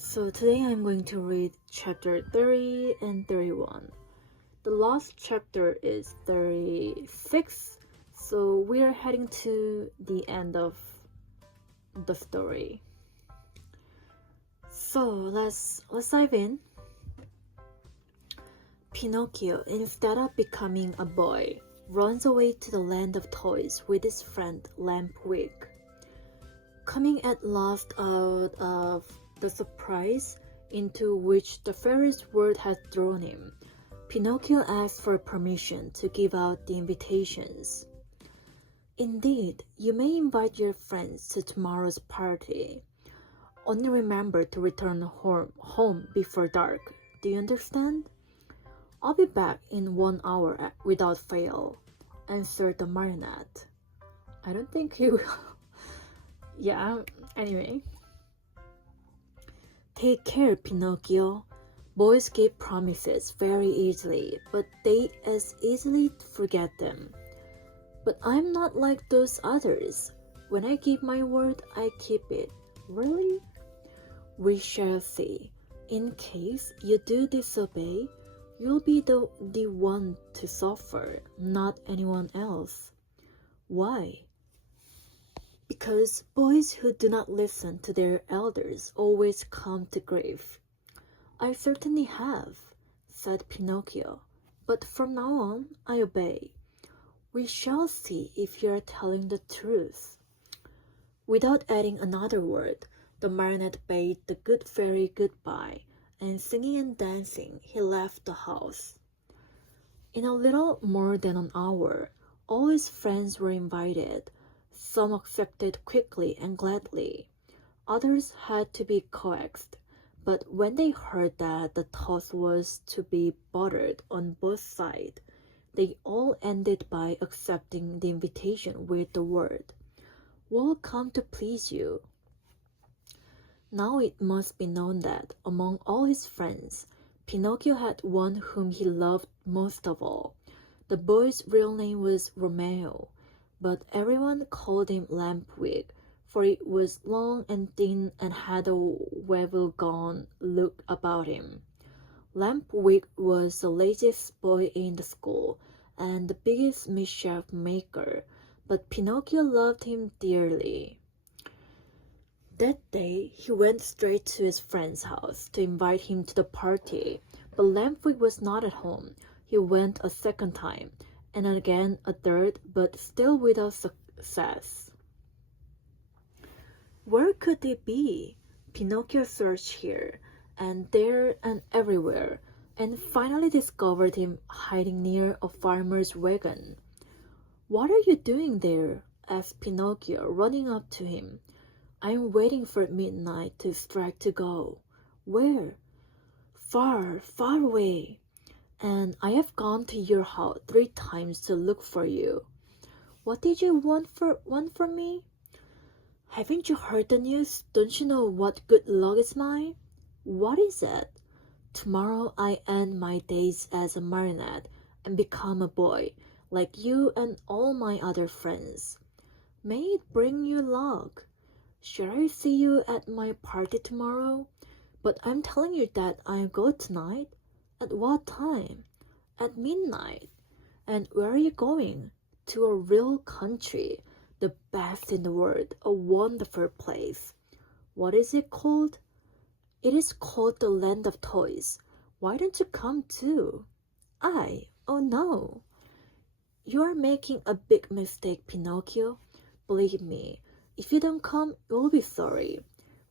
So today I'm going to read chapter 30 and 31. The last chapter is 36, so we are heading to the end of the story. So let's dive in. Pinocchio, instead of becoming a boy, runs away to the land of toys with his friend Lampwick. Coming at last out of the surprise into which the fairy's word had thrown him, Pinocchio asked for permission to give out the invitations. Indeed, you may invite your friends to tomorrow's party. Only remember to return home before dark. Do you understand? I'll be back in 1 hour without fail, answered the marionette. I don't think he will. Yeah, anyway. Take care, Pinocchio. Boys keep promises very easily, but they as easily forget them. But I'm not like those others. When I give my word, I keep it. Really? We shall see. In case you do disobey, you'll be the one to suffer, not anyone else. Why? Because boys who do not listen to their elders always come to grief. I certainly have, said Pinocchio, but from now on I obey. We shall see if you are telling the truth. Without adding another word, the marionette bade the good fairy goodbye, and singing and dancing, he left the house. In a little more than an hour, all his friends were invited. Some accepted quickly and gladly. Others had to be coaxed, but when they heard that the toss was to be buttered on both sides, they all ended by accepting the invitation with the word, "We'll come to please you." Now it must be known that, among all his friends, Pinocchio had one whom he loved most of all. The boy's real name was Romeo, but everyone called him Lampwick, for it was long and thin and had a woebegone look about him. Lampwick was the laziest boy in the school and the biggest mischief maker, but Pinocchio loved him dearly. That day, he went straight to his friend's house to invite him to the party, but Lampwick was not at home. He went a second time, and again a third, but still without success. Where could they be? Pinocchio searched here and there and everywhere, and finally discovered him hiding near a farmer's wagon. "What are you doing there?" asked Pinocchio, running up to him. "I'm waiting for midnight to strike to go." "Where?" "Far, far away. And I have gone to your house 3 times to look for you." "What did you want from me?" "Haven't you heard the news? Don't you know what good luck is mine?" "What is it?" "Tomorrow I end my days as a marionette and become a boy, like you and all my other friends." "May it bring you luck." "Shall I see you at my party tomorrow?" "But I'm telling you that I'll go tonight." "At what time?" "At midnight." "And where are you going?" "To a real country, the best in the world, a wonderful place." "What is it called?" "It is called the Land of Toys. Why don't you come too?" "Oh no." "You are making a big mistake, Pinocchio. Believe me, if you don't come, you'll be sorry.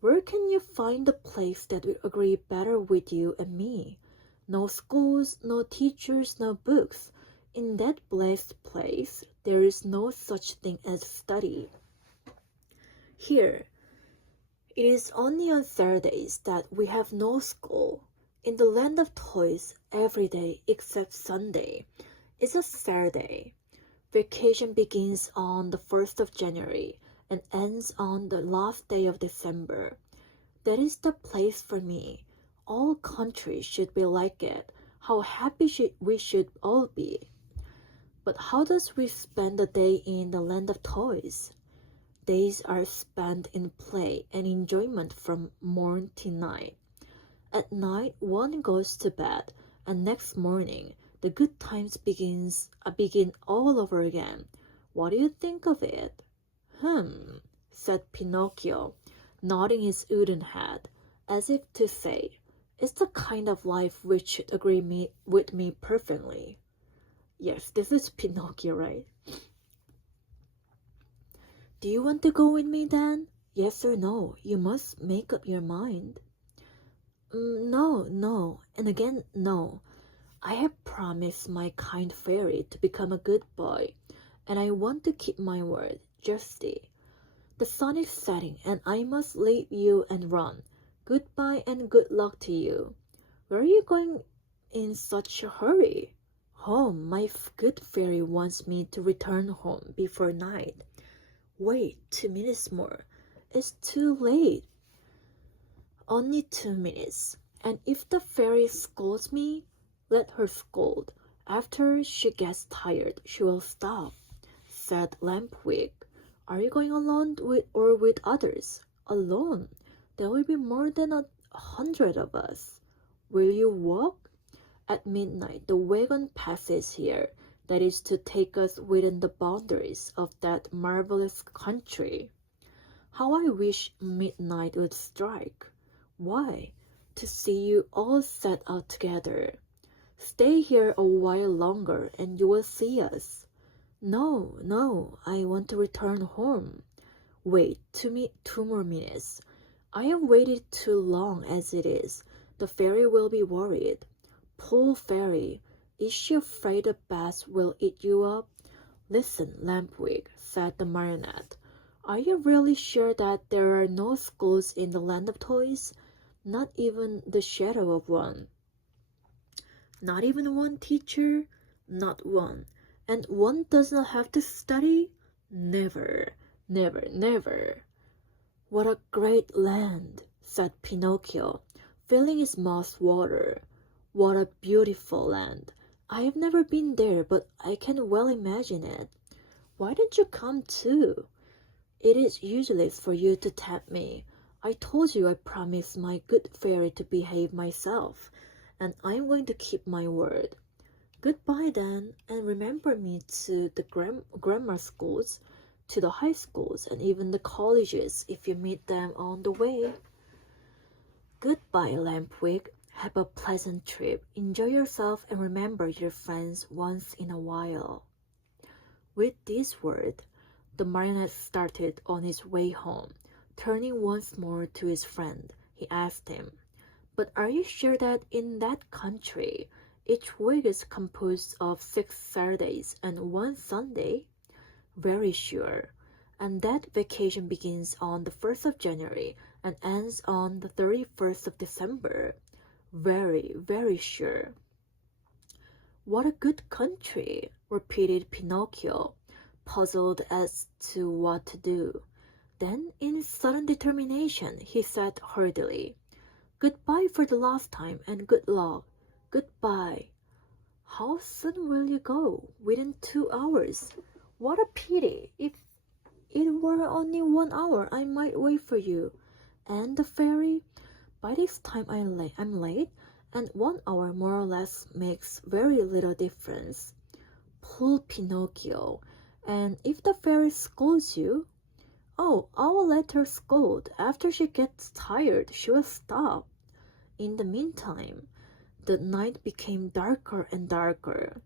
Where can you find a place that will agree better with you and me? No schools, no teachers, no books. In that blessed place, there is no such thing as study. Here, it is only on Saturdays that we have no school. In the Land of Toys, every day except Sunday is a Saturday. Vacation begins on the 1st of January and ends on the last day of December. That is the place for me. All countries should be like it. How happy we should all be. But how does we spend the day in the Land of Toys?" days are spent in play and enjoyment from morn till night. At night, one goes to bed, and next morning, the good times begin all over again. What do you think of it? Said Pinocchio, nodding his wooden head, as if to say, it's the kind of life which should agree with me perfectly. Yes, this is Pinocchio, right? Do you want to go with me then? Yes or no? You must make up your mind. No, and again no. I have promised my kind fairy to become a good boy, and I want to keep my word. Just see. The sun is setting, and I must leave you and run. Goodbye and good luck to you. Where are you going in such a hurry? Home. My good fairy wants me to return home before night. Wait 2 minutes more. It's too late. Only 2 minutes. And if the fairy scolds me, let her scold. After she gets tired, she will stop, said Lampwick. Are you going alone or with others? Alone. There will be more than 100 of us. Will you walk? At midnight, the wagon passes here. That is to take us within the boundaries of that marvelous country. How I wish midnight would strike. Why? To see you all set out together. Stay here a while longer and you will see us. No, I want to return home. Wait 2 more minutes. I have waited too long as it is. The fairy will be worried. Poor fairy, is she afraid the bats will eat you up? Listen, Lampwick, said the marionette. Are you really sure that there are no schools in the land of toys? Not even the shadow of one. Not even one teacher? Not one. And one does not have to study? Never. What a great land, said Pinocchio, filling his mouth water. What a beautiful land. I have never been there, but I can well imagine it. Why don't you come too? It is useless for you to tempt me. I told you I promised my good fairy to behave myself, and I am going to keep my word. Goodbye then, and remember me to the grammar schools, to the high schools, and even the colleges if you meet them on the way. Goodbye, Lampwick. Have a pleasant trip. Enjoy yourself and remember your friends once in a while. With these words, the marionette started on his way home. Turning once more to his friend, he asked him, But are you sure that in that country, each week is composed of 6 Saturdays and 1 Sunday? Very sure. And that vacation begins on the 1st of January and ends on the 31st of December. Very sure. What a good country, repeated Pinocchio, puzzled as to what to do. Then, in sudden determination, he said hurriedly, Goodbye for the last time and good luck. Goodbye. How soon will you go? Within 2 hours. What a pity. If it were only 1 hour, I might wait for you. And the fairy? By this time I'm late, and 1 hour more or less makes very little difference. Poor Pinocchio. And if the fairy scolds you? Oh, I will let her scold. After she gets tired, she will stop. In the meantime, the night became darker and darker.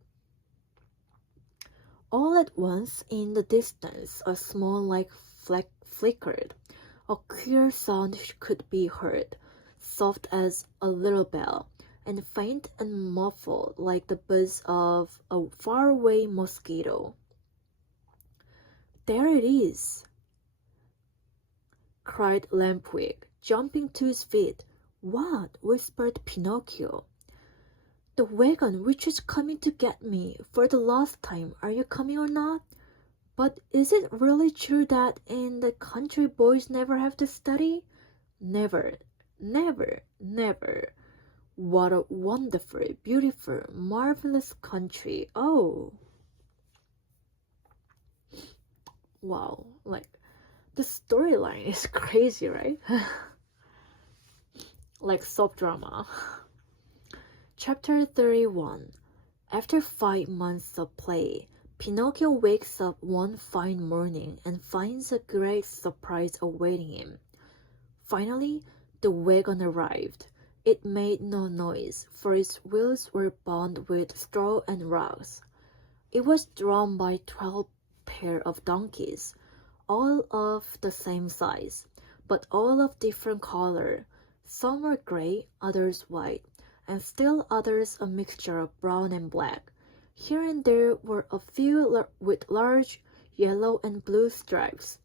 All at once, in the distance, a small light flickered. A queer sound could be heard, soft as a little bell, and faint and muffled like the buzz of a faraway mosquito. There it is, cried Lampwick, jumping to his feet. What? Whispered Pinocchio. The wagon which is coming to get me for the last time. Are you coming or not? But is it really true that in the country boys never have to study? Never. What a wonderful, beautiful, marvelous country. Oh. Wow. The storyline is crazy, right? Like soap drama. Chapter 31. After 5 months of play, Pinocchio wakes up one fine morning and finds a great surprise awaiting him. Finally, the wagon arrived. It made no noise, for its wheels were bound with straw and rocks. It was drawn by 12 pair of donkeys, all of the same size, but all of different color. Some were gray, others white, and still others a mixture of brown and black. Here and there were a few with large yellow and blue stripes.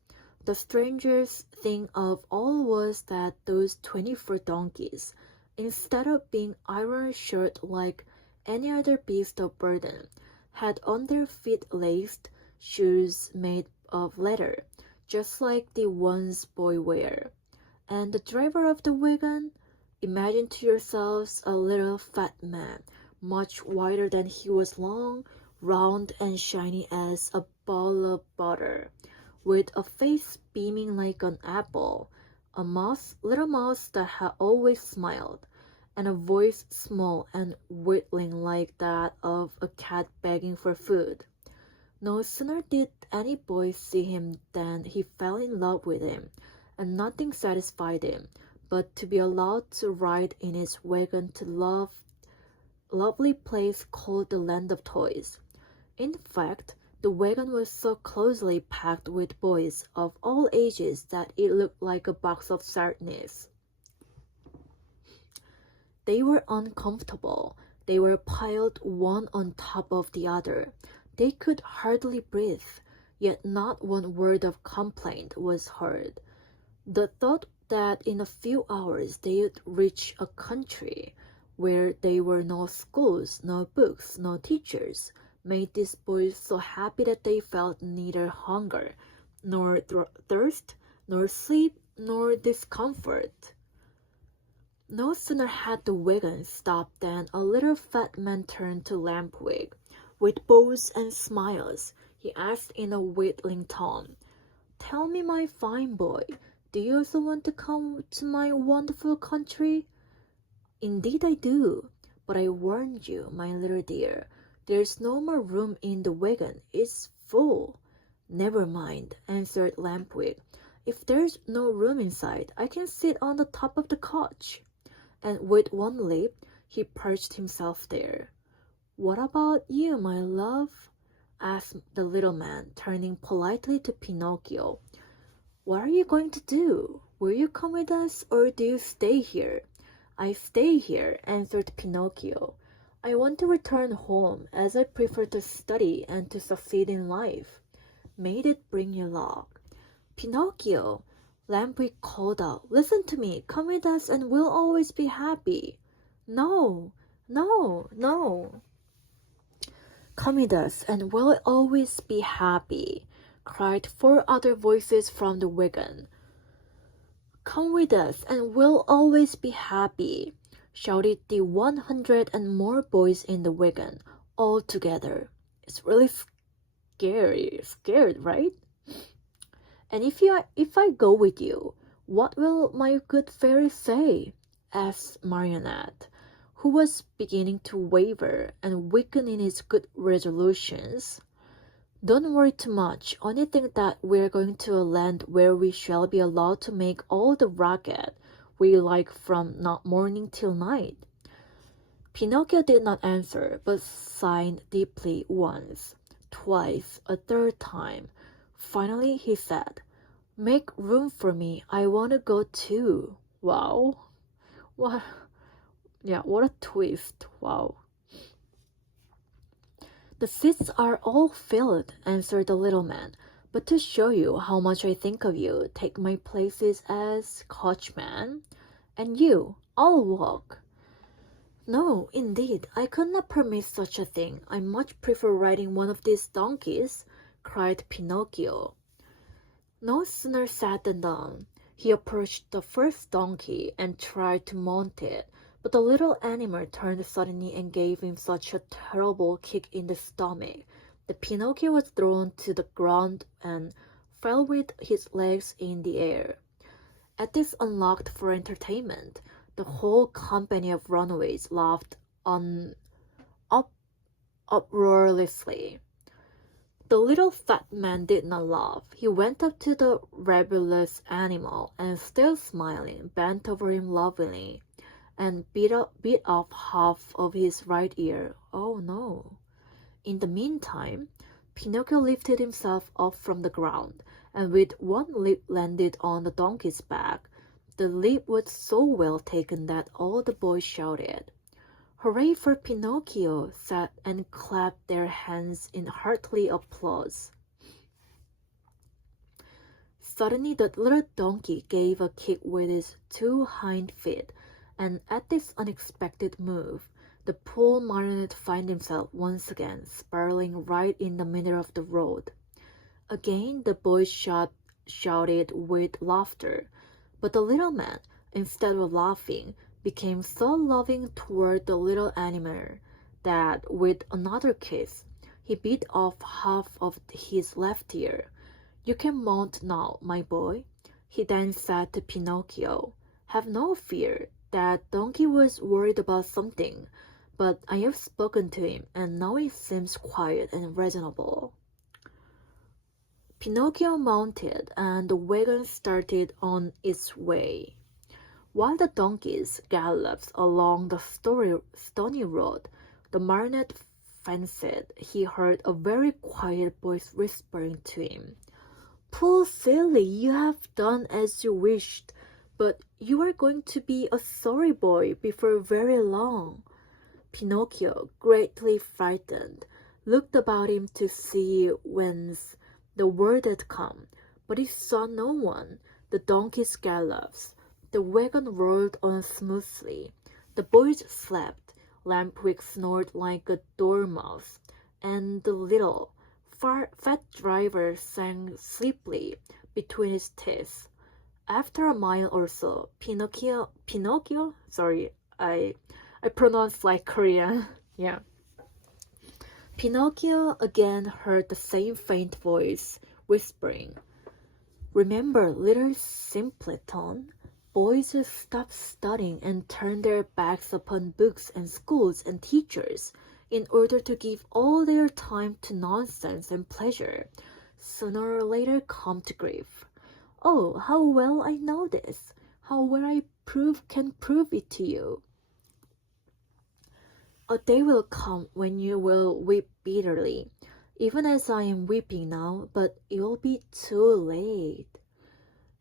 The strangest thing of all was that those 24 donkeys, instead of being iron-shod like any other beast of burden, had on their feet laced shoes made of leather, just like the ones boys wear. And the driver of the wagon, imagine to yourselves a little fat man, much wider than he was long, round and shiny as a ball of butter, with a face beaming like an apple, a little mouth that had always smiled, and a voice small and wheedling like that of a cat begging for food. No sooner did any boy see him than he fell in love with him, and nothing satisfied him but to be allowed to ride in his wagon to lovely place called the Land of Toys. In fact, the wagon was so closely packed with boys of all ages that it looked like a box of sardines. They were uncomfortable. They were piled one on top of the other. They could hardly breathe, yet not one word of complaint was heard. The thought that in a few hours they would reach a country where there were no schools, no books, no teachers, made these boys so happy that they felt neither hunger, nor thirst, nor sleep, nor discomfort. No sooner had the wagon stopped than a little fat man turned to Lampwick. With bows and smiles, he asked in a wheedling tone, "Tell me, my fine boy, do you also want to come to my wonderful country?" "Indeed I do, but I warned you, my little dear, there's no more room in the wagon, it's full." "Never mind," answered Lampwick. "If there's no room inside, I can sit on the top of the coach." And with one leap, he perched himself there. "What about you, my love?" asked the little man, turning politely to Pinocchio. "What are you going to do? Will you come with us, or do you stay here?" "I stay here," answered Pinocchio. "I want to return home, as I prefer to study and to succeed in life." "May it bring you luck." "Pinocchio," Lampwick called out, "listen to me. Come with us and we'll always be happy." "No, no, no." "Come with us and we'll always be happy," cried 4 other voices from the wagon. "Come with us and we'll always be happy," shouted the 100 and more boys in the wagon, all together. It's really scared, right? "And if I go with you, what will my good fairy say?" asked Marionette, who was beginning to waver and weaken in his good resolutions. "Don't worry too much, only think that we're going to a land where we shall be allowed to make all the racket we like from morning till night." Pinocchio did not answer, but sighed deeply once, twice, a third time. Finally he said, "Make room for me, I want to go too." Wow. What a twist. Wow. "The seats are all filled," answered the little man. "But to show you how much I think of you, take my places as coachman. And you, I'll walk." "No, indeed, I could not permit such a thing. I much prefer riding one of these donkeys," cried Pinocchio. No sooner said than done. He approached the first donkey and tried to mount it, but the little animal turned suddenly and gave him such a terrible kick in the stomach that Pinocchio was thrown to the ground and fell with his legs in the air. At this unlocked for entertainment, the whole company of runaways laughed uproariously. The little fat man did not laugh. He went up to the rebellious animal, and still smiling, bent over him lovingly, and bit off half of his right ear. Oh no! In the meantime, Pinocchio lifted himself up from the ground, and with one leap landed on the donkey's back. The leap was so well taken that all the boys shouted, "Hooray for Pinocchio!" said and clapped their hands in hearty applause. Suddenly the little donkey gave a kick with his two hind feet, and at this unexpected move, the poor marionette found himself once again spiraling right in the middle of the road. Again the boys shouted with laughter, but the little man, instead of laughing, became so loving toward the little animal that, with another kiss, he bit off half of his left ear. "You can mount now, my boy," he then said to Pinocchio. "Have no fear. That donkey was worried about something, but I have spoken to him, and now he seems quiet and reasonable." Pinocchio mounted, and the wagon started on its way. While the donkeys galloped along the stony road, the marionette fancied he heard a very quiet voice whispering to him, "Poor silly, you have done as you wished, but you are going to be a sorry boy before very long." Pinocchio, greatly frightened, looked about him to see whence the word had come, but he saw no one. The donkeys galloped. The wagon rolled on smoothly. The boys slept. Lampwick snored like a dormouse, and the little, fat driver sang sleepily between his teeth. After a mile or so, Pinocchio, sorry, I pronounce like Korean, yeah. Pinocchio again heard the same faint voice whispering, "Remember, little simpleton, boys will stop studying and turn their backs upon books and schools and teachers in order to give all their time to nonsense and pleasure. Sooner or later come to grief. Oh, how well I know this! How well I can prove it to you! A day will come when you will weep bitterly, even as I am weeping now, but it will be too late."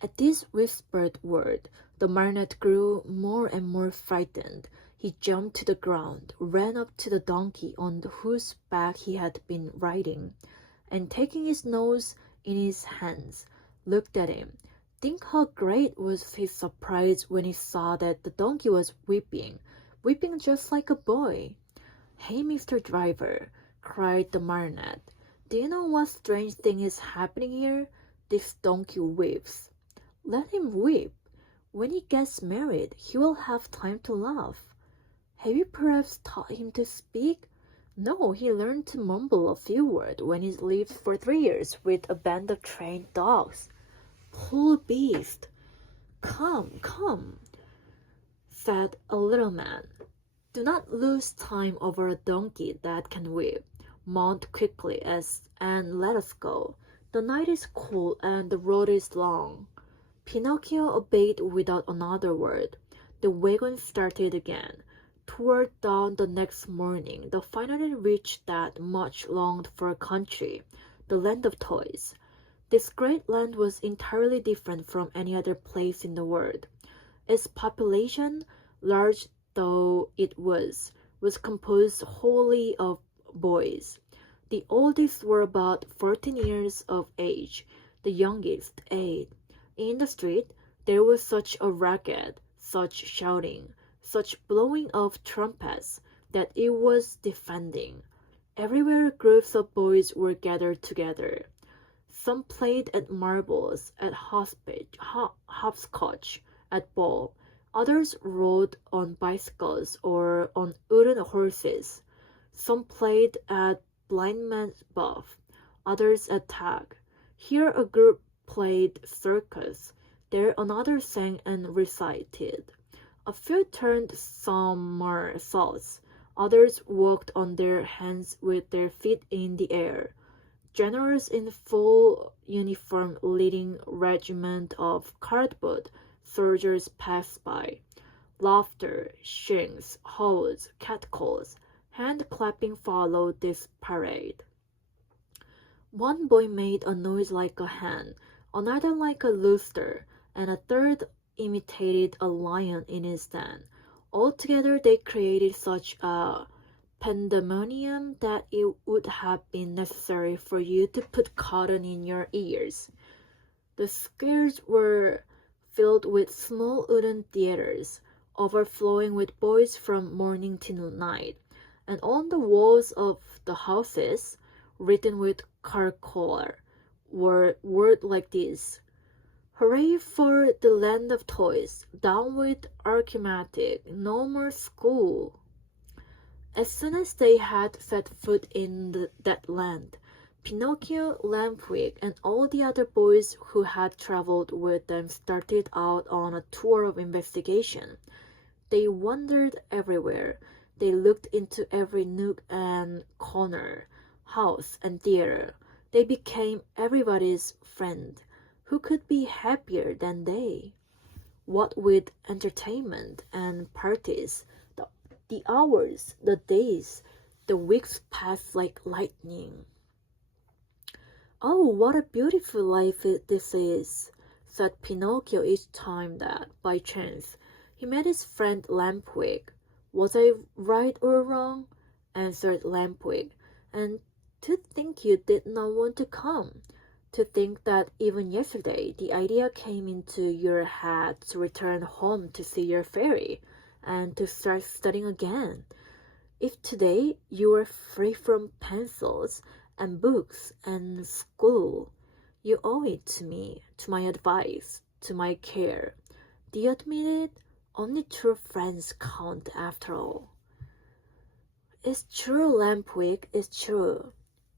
At this whispered word, the marionette grew more and more frightened. He jumped to the ground, ran up to the donkey on whose back he had been riding, and taking his nose in his hands, looked at him. Think how great was his surprise when he saw that the donkey was weeping just like a boy. "Hey, Mr. Driver," cried the marionette, "do you know what strange thing is happening here? This donkey weeps." "Let him weep. When he gets married, he will have time to laugh." "Have you perhaps taught him to speak?" "No, he learned to mumble a few words when he lived for 3 years with a band of trained dogs." "Poor beast!" Come," said a little man. "Do not lose time over a donkey that can weep. Mount quickly and let us go. The night is cool and the road is long." Pinocchio obeyed without another word. The wagon started again. Toward dawn the next morning, they finally reached that much longed for country, the land of toys. This great land was entirely different from any other place in the world. Its population, large though it was composed wholly of boys. The oldest were about 14 years of age, the youngest 8. In the street there was such a racket, such shouting, such blowing of trumpets, that it was deafening. Everywhere groups of boys were gathered together. Some played at marbles, at hopscotch, at ball. Others rode on bicycles or on wooden horses. Some played at blindman's buff, others at tag. Here a group played circus. There another sang and recited. A few turned somersaults. Others walked on their hands with their feet in the air. Generals in full uniform leading regiment of cardboard soldiers passed by. Laughter, shrieks, howls, catcalls, hand-clapping followed this parade. One boy made a noise like a hen, another like a rooster, and a third imitated a lion in his den. Altogether they created such a pandemonium that it would have been necessary for you to put cotton in your ears. The squares were filled with small wooden theaters, overflowing with boys from morning till night, and on the walls of the houses, written with charcoal, were words like this: "Hooray for the land of toys! Down with arithmetic! No more school!" As soon as they had set foot in that land, Pinocchio, Lampwick, and all the other boys who had traveled with them started out on a tour of investigation. They wandered everywhere. They looked into every nook and corner, house and theater. They became everybody's friend. Who could be happier than they? What with entertainment and parties, the hours, the days, the weeks passed like lightning. "Oh, what a beautiful life this is," said Pinocchio each time that, by chance, he met his friend Lampwick. "Was I right or wrong?" answered Lampwick. "And to think you did not want to come. To think that even yesterday the idea came into your head to return home to see your fairy, and to start studying again. If today you were free from pencils and books and school, you owe it to me, to my advice, to my care. Do you admit it? Only true friends count after all." "It's true, Lampwick, it's true.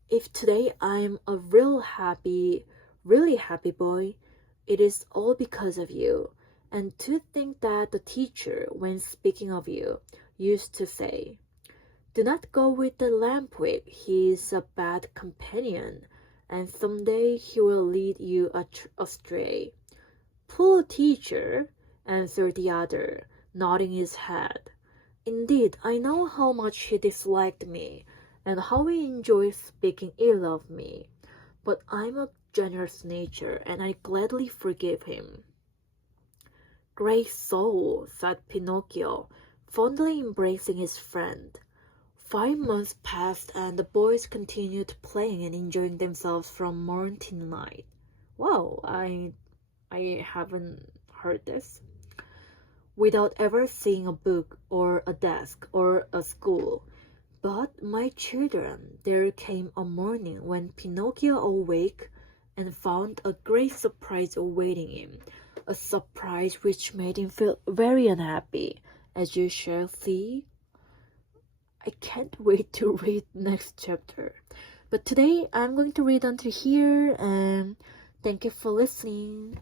If today I'm a really happy boy, it is all because of you. And to think that the teacher, when speaking of you, used to say, 'Do not go with the Lampwick, he is a bad companion, and someday he will lead you astray.'" "Poor teacher," answered the other, nodding his head. "Indeed, I know how much he disliked me, and how he enjoys speaking ill of me. But I'm of generous nature, and I gladly forgive him." "Great soul," said Pinocchio, fondly embracing his friend. 5 months passed, and the boys continued playing and enjoying themselves from morn till night. Wow, I haven't heard this. Without ever seeing a book or a desk or a school. But, my children, there came a morning when Pinocchio awoke and found a great surprise awaiting him. A surprise which made him feel very unhappy, as you shall see. I can't wait to read next chapter. But today I'm going to read until here, and thank you for listening.